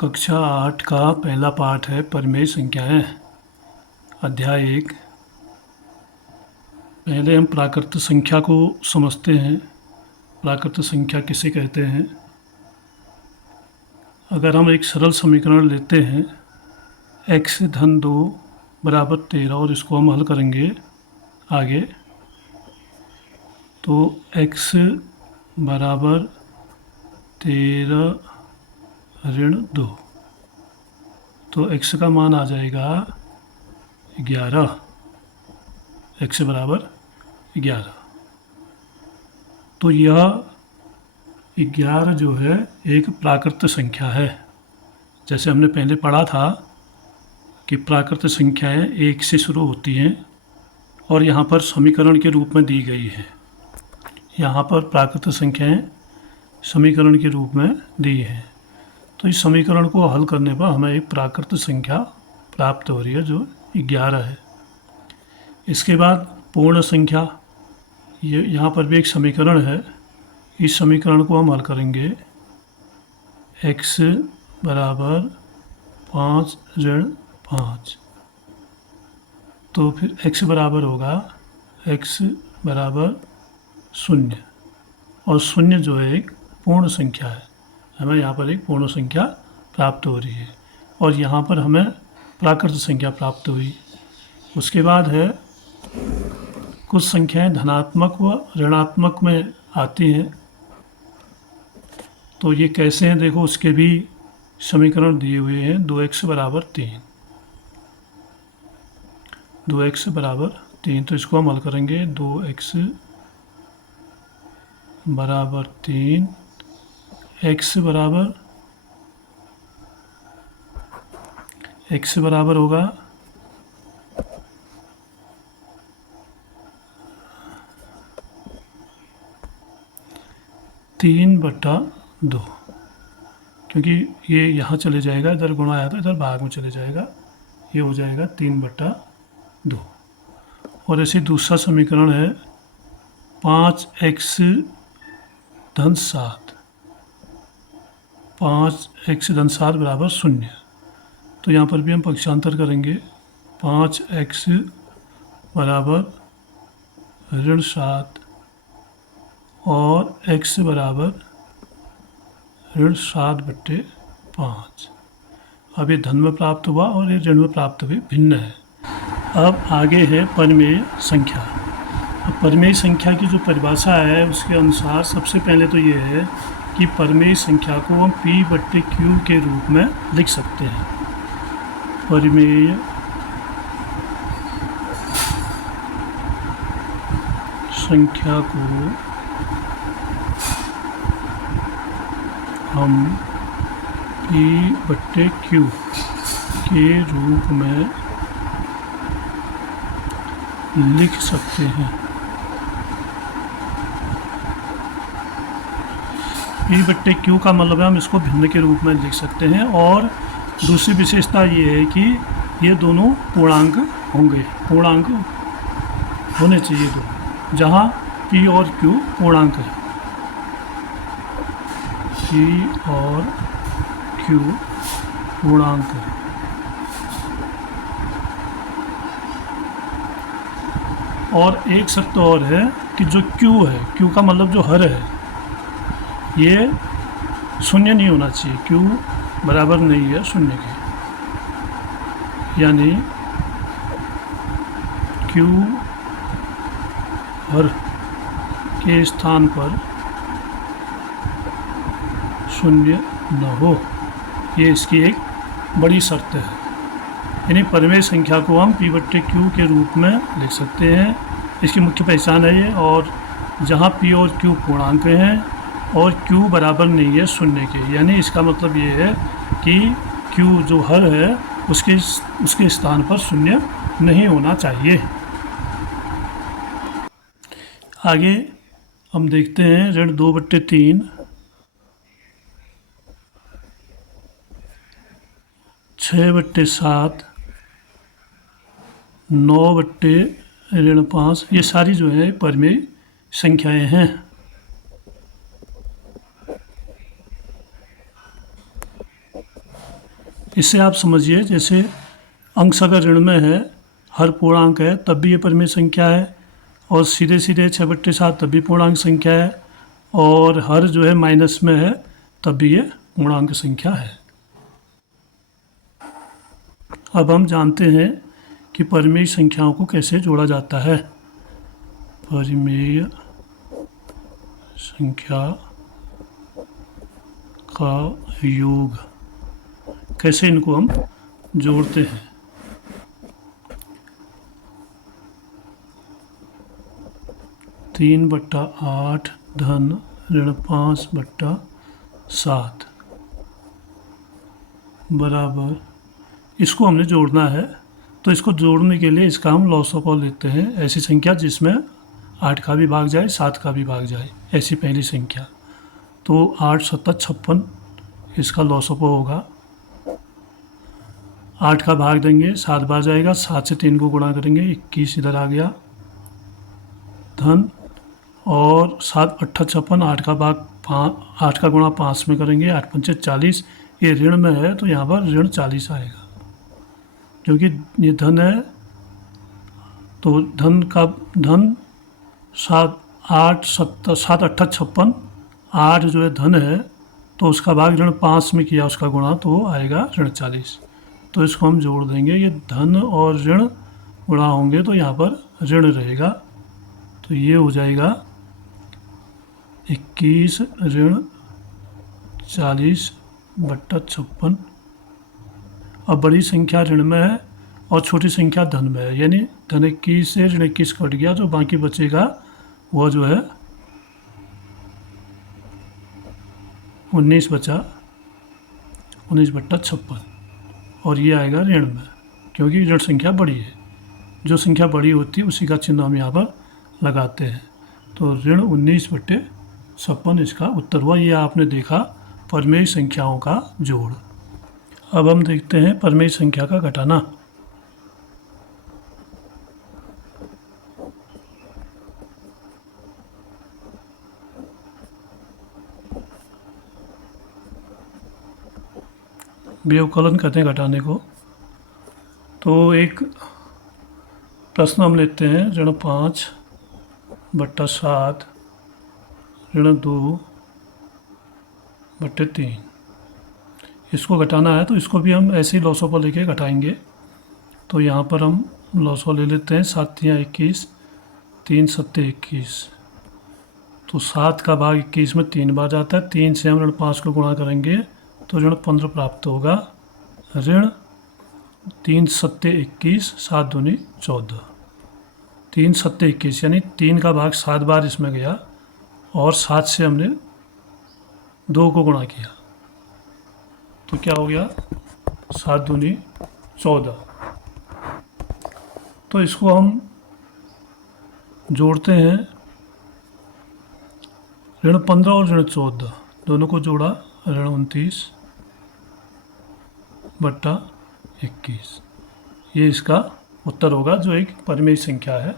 कक्षा 8 का पहला पाठ है परिमेय संख्याएं। अध्याय 1। पहले हम प्राकृत संख्या को समझते हैं। प्राकृत संख्या किसे कहते हैं? अगर हम एक सरल समीकरण लेते हैं x धन 2 बराबर 13 और इसको हम हल करेंगे आगे, तो x बराबर 13 ऋण 2, तो x का मान आ जाएगा 11। x बराबर 11। तो यह 11 जो है एक प्राकृत संख्या है। जैसे हमने पहले पढ़ा था कि प्राकृत संख्याएं 1 से शुरू होती हैं और यहाँ पर समीकरण के रूप में दी गई है। यहाँ पर प्राकृत संख्याएं समीकरण के रूप में दी है। तो इस समीकरण को हल करने पर हमें एक प्राकृत संख्या प्राप्त हो रही है जो 11 है। इसके बाद पूर्ण संख्या, ये यहाँ पर भी एक समीकरण है। इस समीकरण को हम हल करेंगे x बराबर 5 ऋण 5, तो फिर x बराबर होगा x बराबर 0, और 0 जो है एक पूर्ण संख्या है। हमें यहाँ पर एक पूर्ण संख्या प्राप्त हो रही है और यहाँ पर हमें प्राकृत संख्या प्राप्त हुई। उसके बाद है कुछ संख्याएं धनात्मक व ऋणात्मक में आती हैं। तो ये कैसे हैं देखो, उसके भी समीकरण दिए हुए हैं। 2x बराबर 3, 2x बराबर 3, तो इसको हम हल करेंगे। 2x बराबर 3, x बराबर होगा 3/2, क्योंकि ये यहाँ चले जाएगा, इधर गुणा आया तो इधर भाग में चले जाएगा, ये हो जाएगा 3/2। और ऐसे दूसरा समीकरण है 5x धन 7, 5x धन 7 बराबर 0। तो यहाँ पर भी हम पक्षांतर करेंगे। 5x बराबर ऋण 7 और x बराबर ऋण 7/5। अब ये धन में प्राप्त हुआ और ये ऋण में प्राप्त हुए, भिन्न है। अब आगे है परिमेय संख्या। अब परिमेय संख्या की जो परिभाषा है उसके अनुसार सबसे पहले तो ये है कि परिमेय संख्या को हम p/q के रूप में लिख सकते हैं। परिमेय संख्या को हम p/q के रूप में लिख सकते हैं। p/q का मतलब है हम इसको भिन्न के रूप में लिख सकते हैं। और दूसरी विशेषता ये है कि ये दोनों पूर्णांक होंगे, पूर्णांक होने चाहिए दोनों, जहाँ p और q पूर्णांक है। p और q पूर्णांक है। और एक शर्त और है कि जो q है, q का मतलब जो हर है, ये शून्य नहीं होना चाहिए। q बराबर नहीं है शून्य के, यानी q हर के स्थान पर शून्य न हो, ये इसकी एक बड़ी शर्त है। यानी परिमेय संख्या को हम p/q के रूप में लिख सकते हैं। इसकी मुख्य पहचान है ये। और जहाँ p और q पूर्णांक हैं और q बराबर नहीं है शून्य के, यानी इसका मतलब ये है कि q जो हर है उसके स्थान पर शून्य नहीं होना चाहिए। आगे हम देखते हैं ऋण 2/3, 6/7, 9/5, ये सारी जो है परिमेय संख्याएं हैं। इससे आप समझिए, जैसे अंश अगर ऋण में है, हर पूर्णांक है, तब भी ये परिमेय संख्या है, और सीधे सीधे 6/7 तब भी पूर्णांक संख्या है, और हर जो है माइनस में है तब भी ये पूर्णांक संख्या है। अब हम जानते हैं कि परिमेय संख्याओं को कैसे जोड़ा जाता है। परिमेय संख्या का योग, कैसे इनको हम जोड़ते हैं। 3/8 धन ऋण 5/7 बराबर, इसको हमने जोड़ना है। तो इसको जोड़ने के लिए इसका हम लॉस ऑफ ऑल लेते हैं, ऐसी संख्या जिसमें 8 का भी भाग जाए, 7 का भी भाग जाए, ऐसी पहली संख्या। तो 8 7 56 इसका लॉस ऑफ ऑल होगा। 8 का भाग देंगे, 7 बार जाएगा, 7 से 3 को गुणा करेंगे, 21 इधर आ गया धन, और 7 8 56, 8 का भाग 8 का गुणा 5 में करेंगे, 8 5 40, ये ऋण में है तो यहाँ पर ऋण 40 आएगा, क्योंकि ये धन है। तो धन का धन 7 8 7 7 8 56, 8 जो है धन है, तो उसका भाग ऋण 5 में किया, उसका गुणा, तो आएगा ऋण 40। तो इसको हम जोड़ देंगे, ये धन और ऋण गुणा होंगे तो यहाँ पर ऋण रहेगा, तो ये हो जाएगा 21 ऋण 40/56। अब बड़ी संख्या ऋण में है और छोटी संख्या धन में है, यानी धन 21 से ऋण 21 कट गया, जो बाकी बचेगा वह जो है 19 बचा, 19/56, और ये आएगा ऋण में, क्योंकि ऋण संख्या बड़ी है। जो संख्या बड़ी होती है उसी का चिन्ह हम यहाँ पर लगाते हैं। तो ऋण 19/56 इसका उत्तर हुआ। ये आपने देखा परिमेय संख्याओं का जोड़। अब हम देखते हैं परिमेय संख्या का घटाना। व्यवकलन कहते हैं घटाने को। तो एक प्रश्न हम लेते हैं, ऋण 5/7 ऋण 2/3, इसको घटाना है। तो इसको भी हम ऐसे ही लॉसों पर लेके घटाएंगे। तो यहाँ पर हम लॉसो ले लेते हैं, 7 3 21, 3 7 21, तो 7 का भाग 21 में 3 बार जाता है, 3 से हम ऋण 5 को गुणा करेंगे तो ऋण 15 प्राप्त होगा। ऋण 3 7 21, 7 दूनी 14, 3 7 21, यानी 3 का भाग 7 बार इसमें गया, और 7 से हमने 2 को गुणा किया, तो क्या हो गया 7 दूनी 14। तो इसको हम जोड़ते हैं, ऋण 15 और ऋण 14 दोनों को जोड़ा, ऋण 29/21, ये इसका उत्तर होगा, जो एक परिमेय संख्या है।